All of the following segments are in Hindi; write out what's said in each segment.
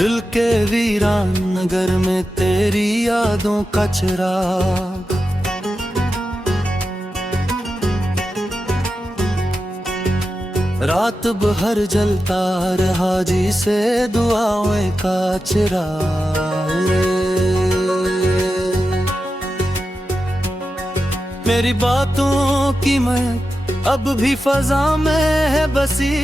दिल के वीरान नगर में तेरी यादों का चिराग, रात भर जलता रहा जी से दुआओं का चिराग। मेरी बातों की महक अब भी फजा में है बसी,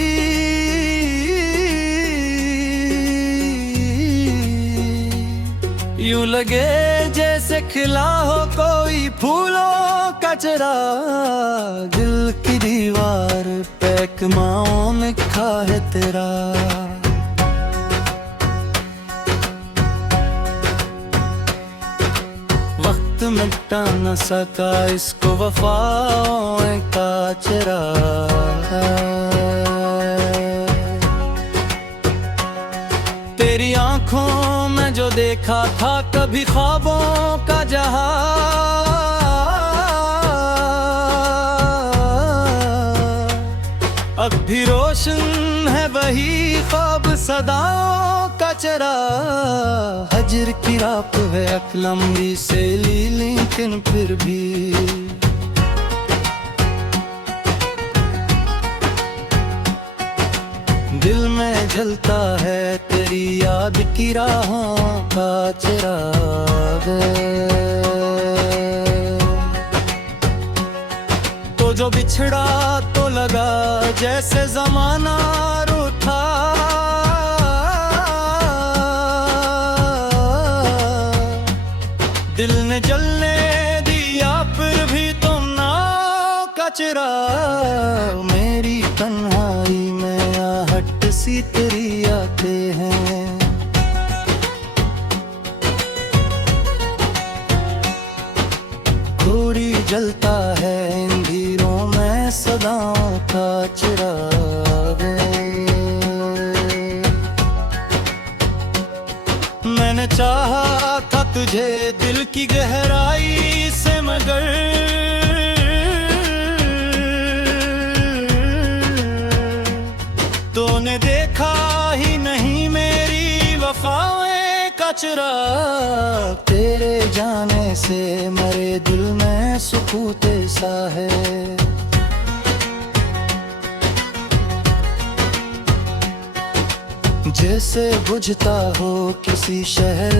यूं लगे जैसे खिला हो कोई फूलों का चिराग। दिल की दीवार पे कमाओ लिखा है तेरा, वक्त मिटा न सका इसको वफाओं का चिराग। तेरी आंखों में जो देखा था कभी ख्वाबों का जहां, अब भी रोशन है वही ख्वाब सदाओं का चिराग। हजर की रात है एक लंबी सैली लेकिन फिर भी दिल में जलता है तेरी याद की राहों का चिराग। तो जो बिछड़ा तो लगा जैसे जमाना रूठा, दिल ने जलने दिया फिर भी तुम ना का चिराग। मेरी तन्हाई में आहट सी तेरी आते हैं, गोरी जलता है इन धीरों में सदाओं का चिराग। मैंने चाहा था तुझे दिल की गहराई से, मगर तूने देखा ही नहीं मेरी वफाएं का चिराग। तेरे जाने से मेरे दिल में सुकून सा है, जैसे बुझता हो किसी शहर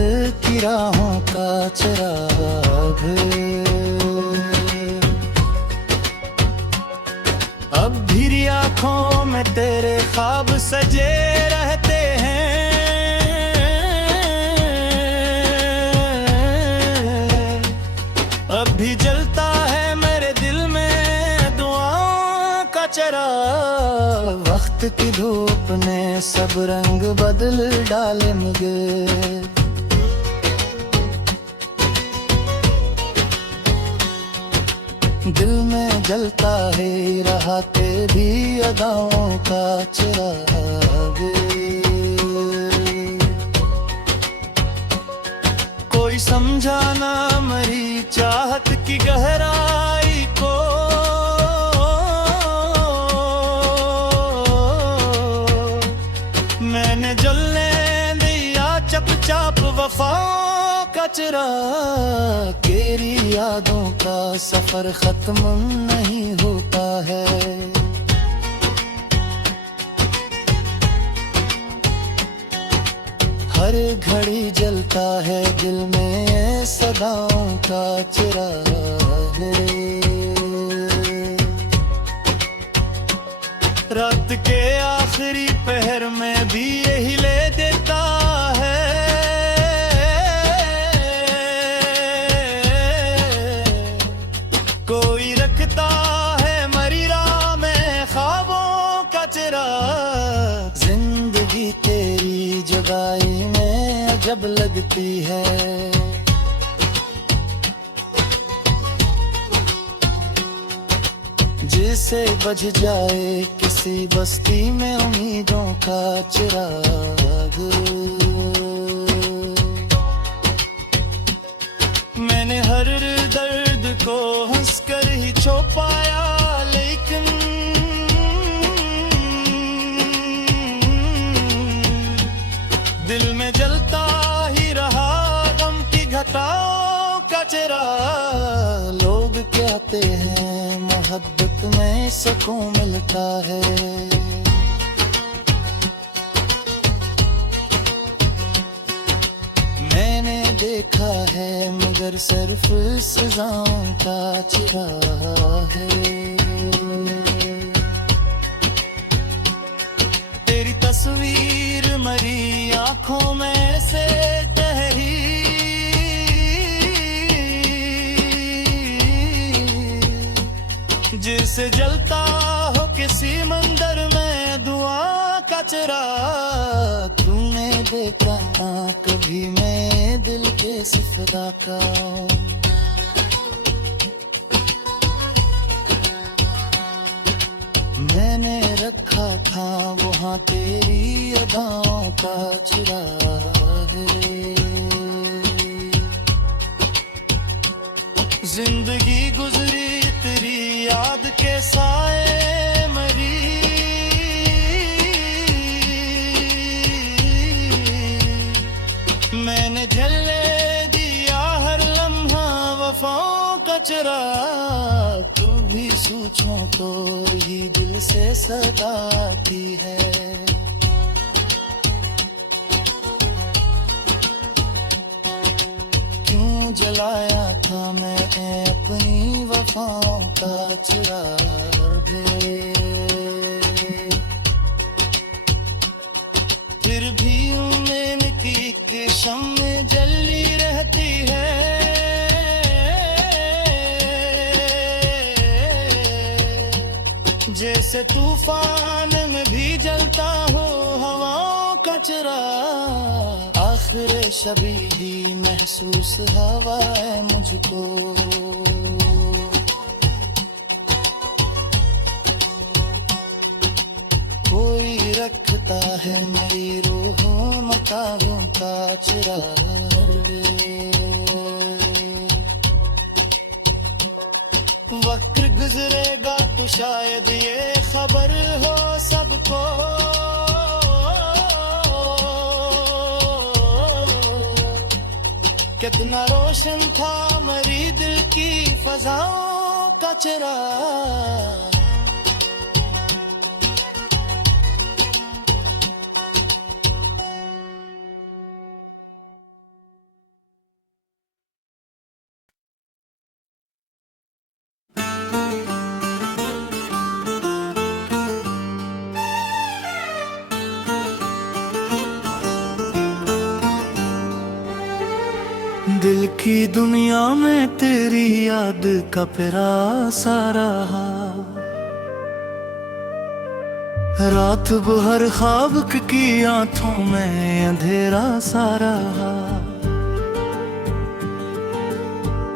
की राहों का चिराग। अब भी आँखों में तेरे ख्वाब सजे रहते हैं, अब भी जलता है मेरे दिल में दुआओं का चिराग। वक्त की धूप ने सब रंग बदल डाले मुझे, दिल में जलता है रहा तेरी अदाओं का चिराग। कोई समझा ना मरी चाहत की गहराई को, मैंने जलने दिया चपचाप वफाओं का चिराग। तेरी यादों का सफर खत्म नहीं होता है, हर घड़ी जलता है दिल में सदाओं का चिराग। रात के आखिरी पहर में भी यही ले देता है, कोई रखता है मरी राह में ख्वाबों का चिराग। जिंदगी तेरी जुदाई में अजब लगती है, जिसे बज जाए किसी बस्ती में उम्मीदों का चिराग। मैंने हर दर्द को हंसकर ही छुपाया, लेकिन दिल में चेहरा। लोग कहते हैं मोहब्बत में सुकून मिलता है, मैंने देखा है मगर सिर्फ सजाओं का चेहरा है। तेरी तस्वीर मरी आंखों में से ठहरी, जिसे जलता हो किसी मंदिर में दुआ का चिराग। तूने देखा ना कभी मैं दिल के सिफरा का, मैंने रखा था वहाँ तेरी अदाओं का चिराग है। जिंदगी गुजरी तेरी याद के साए मरी, मैंने झेलने दिया हर लम्हा वफाओं का चिराग। तू भी सोचो तो ही दिल से सताती है, क्यों जलाया था मैं अपनी वफाओं का चिराग। फिर भी उम्मीद की शम्मे जली रहती है, जैसे तूफान में भी जलता हो हवाओं का चिराग। आखिर शबी भी महसूस हवा है मुझको, कोई रखता है मेरी रूह मकानों का चिराग। वक्त गुजरेगा तो शायद ये खबर हो सबको, कितना रोशन था मेरी दिल की फजाओं का चिराग। दिल की दुनिया में तेरी याद का प्यासा रहा, रात भर ख्वाब की आंखों में अंधेरा सा रहा।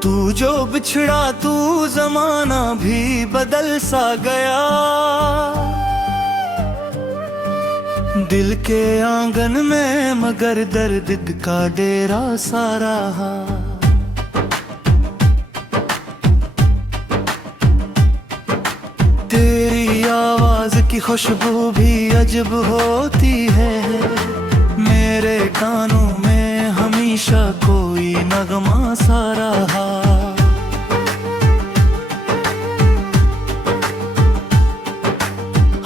तू जो बिछड़ा तू जमाना भी बदल सा गया, दिल के आंगन में मगर दर्द का डेरा सा रहा। तेरी आवाज की खुशबू भी अजब होती है, मेरे कानों में हमेशा कोई नगमा सा रहा।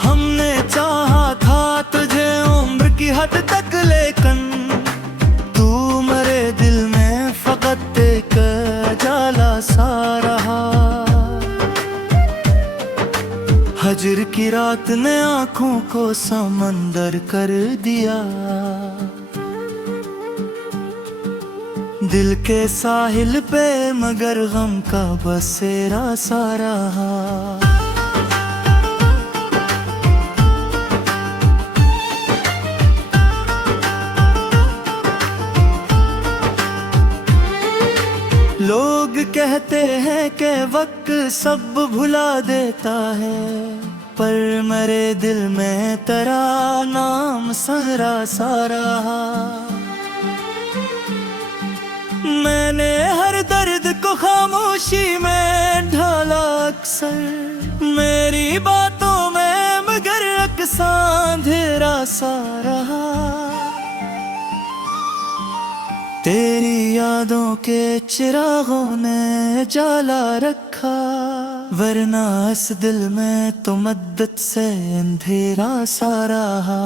हमने चाहा था तुझे उम्र की हद तक, लेकिन तू मेरे दिल में फकत एक जाला सा रहा। हजर की रात ने आंखों को समंदर कर दिया, दिल के साहिल पे मगर गम का बसेरा सा रहा। लोग कहते हैं कि वक्त सब भुला देता है, पर मेरे दिल में तेरा नाम सहरा सा रहा। मैंने हर दर्द को खामोशी में ढाला अक्सर, मेरी बातों में मगर अक्सा अंधेरा सा रहा। तेरी यादों के चिरागों ने जला रखा, वरना इस दिल में तो मद्दत से अंधेरा सा रहा।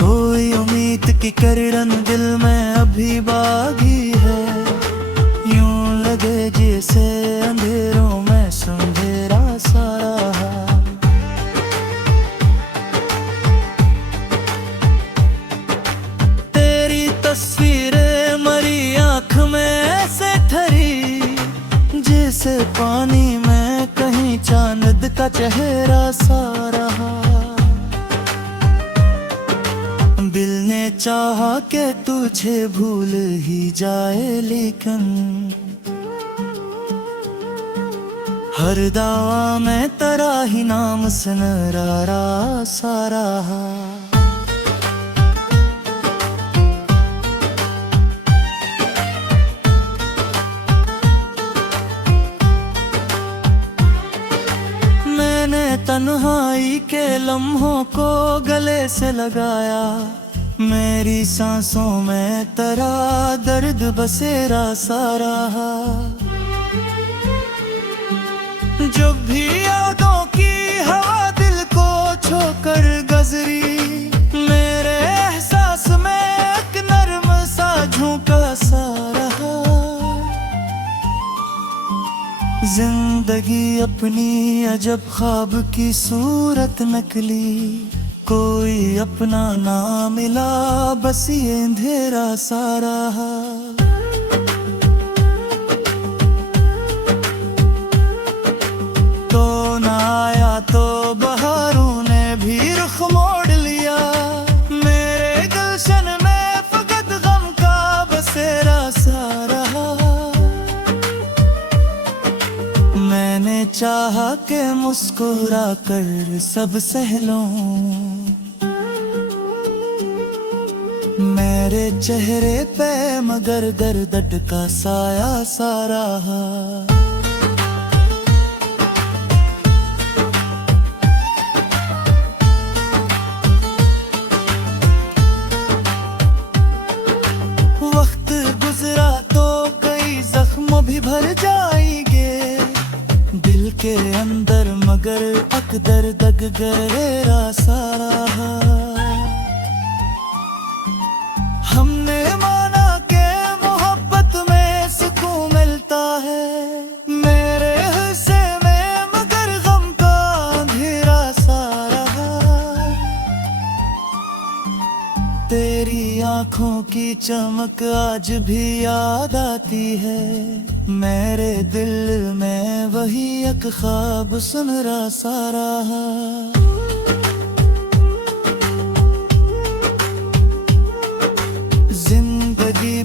कोई उम्मीद की किरण दिल में अभी बागी है, यूं लगे जैसे अंधेरों में सुंदरा सा रहा। तेरी तस्वीरें मरी आँख में ऐसे ठहरी, जैसे पानी में कहीं चांद का चेहरा सा रहा। दिल ने चाहा कि तुझे भूल ही जाए, लेकिन हर दावा में तेरा ही नाम सुनहरा सा रहा। मैंने तन्हाई के लम्हों को गले से लगाया, मेरी सांसों में तेरा दर्द बसेरा सा रहा। जब भी यादों की हवा दिल को छोकर गुजरी, मेरे एहसास में एक नर्म सा झोंका सा रहा। जिंदगी अपनी अजब ख्वाब की सूरत नकली, कोई अपना ना मिला, बस ये अंधेरा सा रहा। तो ना आया तो बहारों ने भी रुख मोड़ लिया, मेरे गुलशन में फकत गम का बसेरा सा रहा। मैंने चाहा कि मुस्कुरा कर सब सह लूं, मेरे चेहरे पे मगर दर्द का साया सा रहा। वक्त गुजरा तो कई जख्म भी भर जाएंगे दिल के अंदर, मगर अकदर दग गहरा सा रहा। हमने माना कि मोहब्बत में सुकून मिलता है, मेरे हिस्से में मगर गम का अंधेरा सा रहा। तेरी आँखों की चमक आज भी याद आती है, मेरे दिल में वही एक ख्वाब सुनहरा सा रहा।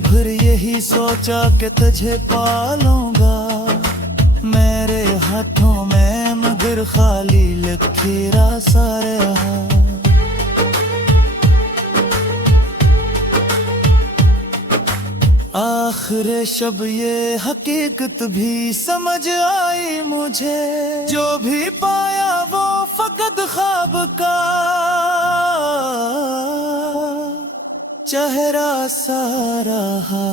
भर यही सोचा कि तुझे पालूंगा, मेरे हाथों में मगर खाली लकीरा सा रहा। आखिर शब ये हकीकत भी समझ आई मुझे, जो भी पाया वो फकत ख्वाब का चेहरा सा रहा।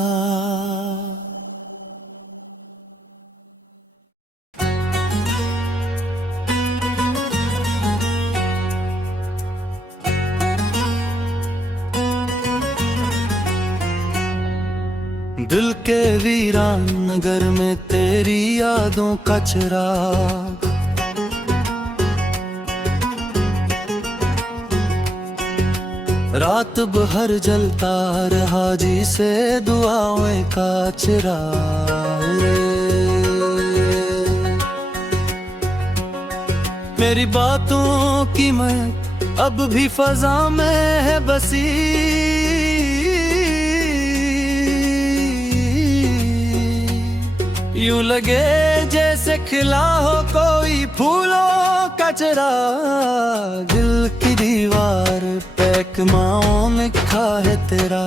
दिल के वीरान नगर में तेरी यादों का चिराग, रात भर जलता रहा जी से दुआओं का चिराग। मेरी बातों की महक अब भी फजा में है बसी, यूं लगे जैसे खिला हो कोई फूलों का चिराग। दिल की दीवार पे कमाओ लिखा है तेरा,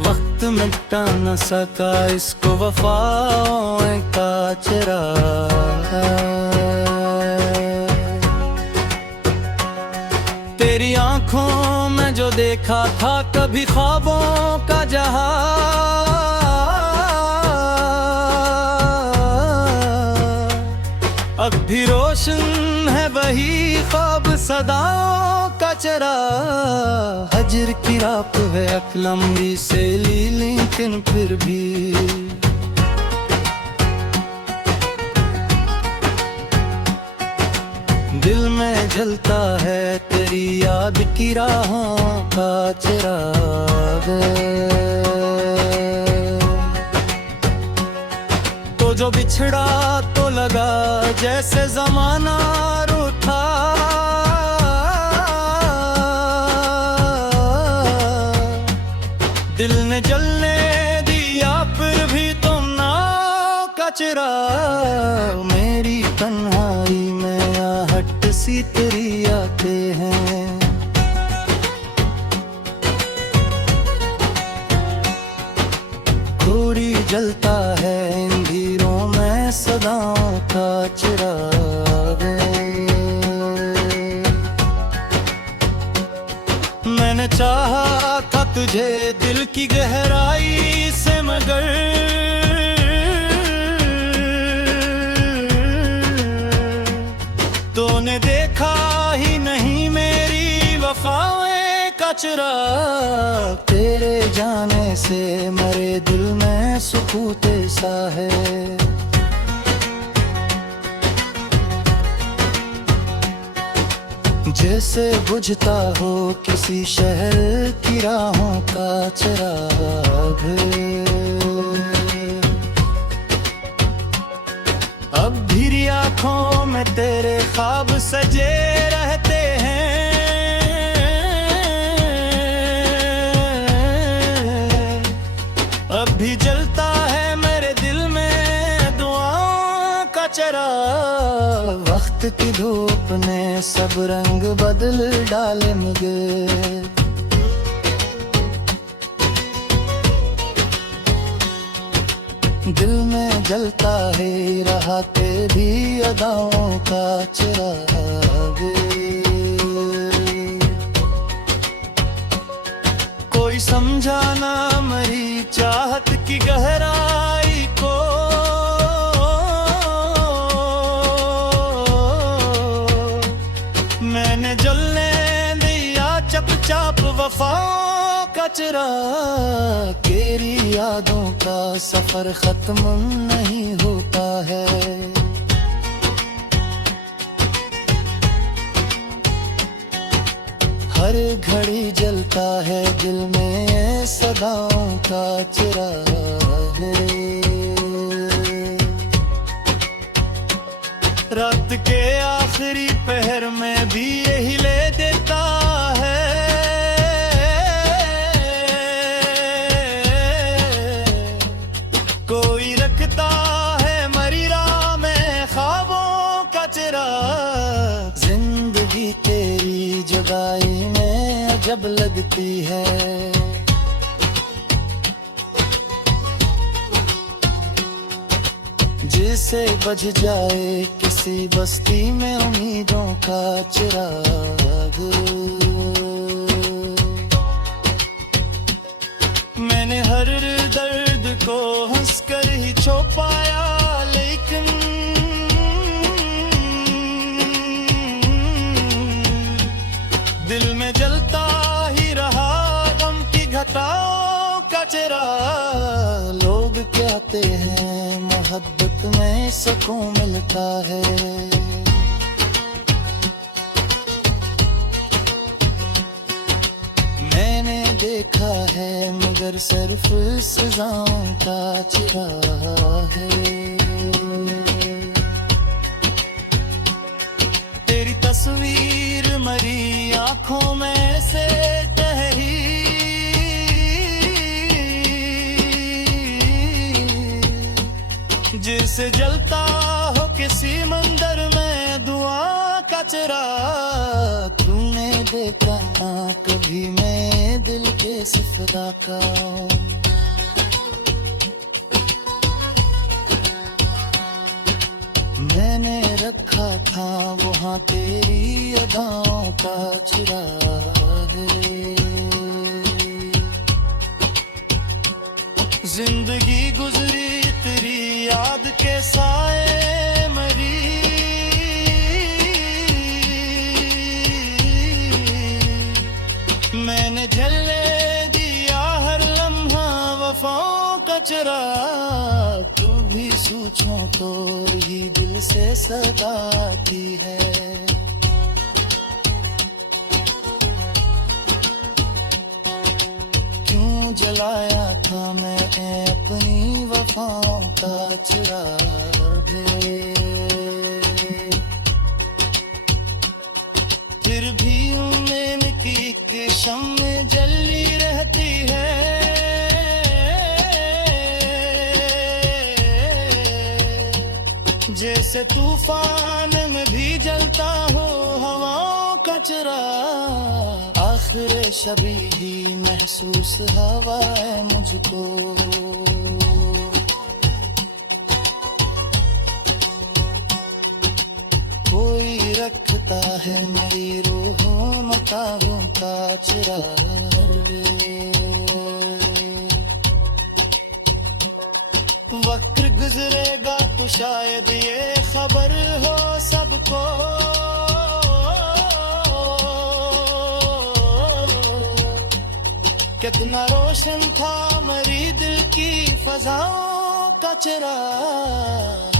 वक्त मिटा न सका इसको वफाओं का चिराग। तेरी आंखों में जो देखा था कभी ख्वाबों का जहां, अब भी रोशन है वही ख्वाब सदाओं का चिराग। हजर की रात है एक लंबी से ली लेकिन फिर भी दिल में जलता है तेरी याद की राहों का चिराग। तो जो बिछड़ा तो लगा जैसे जमाना रूठा, दिल ने जलने दिया फिर भी तुम ना कचरा। मेरी तन्हाई में आहट सी तेरी आते हैं, खूरी जलता है इन धीरों में सदाओं का चिराग। मैंने चाहा था तुझे दिल की गहराई से मगर तूने देखा ही नहीं मेरी वफाएं का चिराग। तेरे जाने से मेरे दिल में सुकूत सा है, जैसे बुझता हो किसी शहर की राहों का चिराग। अब भी आँखों में तेरे ख्वाब सजे रहते हैं, अब भी जलता है मेरे दिल में दुआओं का चिराग। वक्त की धूप ने सब रंग बदल डाले मुझे, दिल में जलता है रहा तेरी अदाओं का चिराग। कोई समझा ना मेरी चाहत की गहराई को, मैंने जलने दिया चपचाप वफाओं का चिराग। तेरी यादों का सफर खत्म नहीं होता है, हर घड़ी जलता है दिल में सदाओं का चिराग। रात के आखिरी पहर में भी यही ले देता है, कोई रखता है मरी राह में ख्वाबों का चिराग। जिंदगी तेरी जुदाई में अजब लगती है, जिसे बज जाए किसी बस्ती में उम्मीदों का चिराग। मैंने हर दर्द को हंसकर ही छुपाया, लेकिन दिल में जलता ही रहा गम की घटाओं का चिराग। लोग कहते हैं मोहब्बत में सुकून मिलता है, मैंने देखा है मगर सिर्फ सजाओं का चिराग है। तेरी तस्वीर मरी आंखों में से ठहरी, जिसे जलता हो किसी मंदिर में दुआ का चिराग। तूने देखा ना कभी मैं दिल के सफरा का, मैंने रखा था वहाँ तेरी अदाओं का चिराग है। जिंदगी गुजरी तेरी याद के साए मरी, मैंने झल्ले दिया हर लम्हा वफाओं का चिराग। तू भी सोचो तो ही दिल से सदा आती है। क्यों जलाया था मैंने अपनी वफाओं का चिराग, फिर भी उम्मीद की कि शम्मे जली रहती है। जैसे तूफान में भी जलता हो हवाओं का चिराग। आखिर शबी ही महसूस हवा है मुझको, कोई रखता है मेरी रूहों मकाहों का चिराग। वक्त गुजरेगा तो शायद ये खबर हो सबको, कितना रोशन था मेरी दिल की फजाओं का चिराग।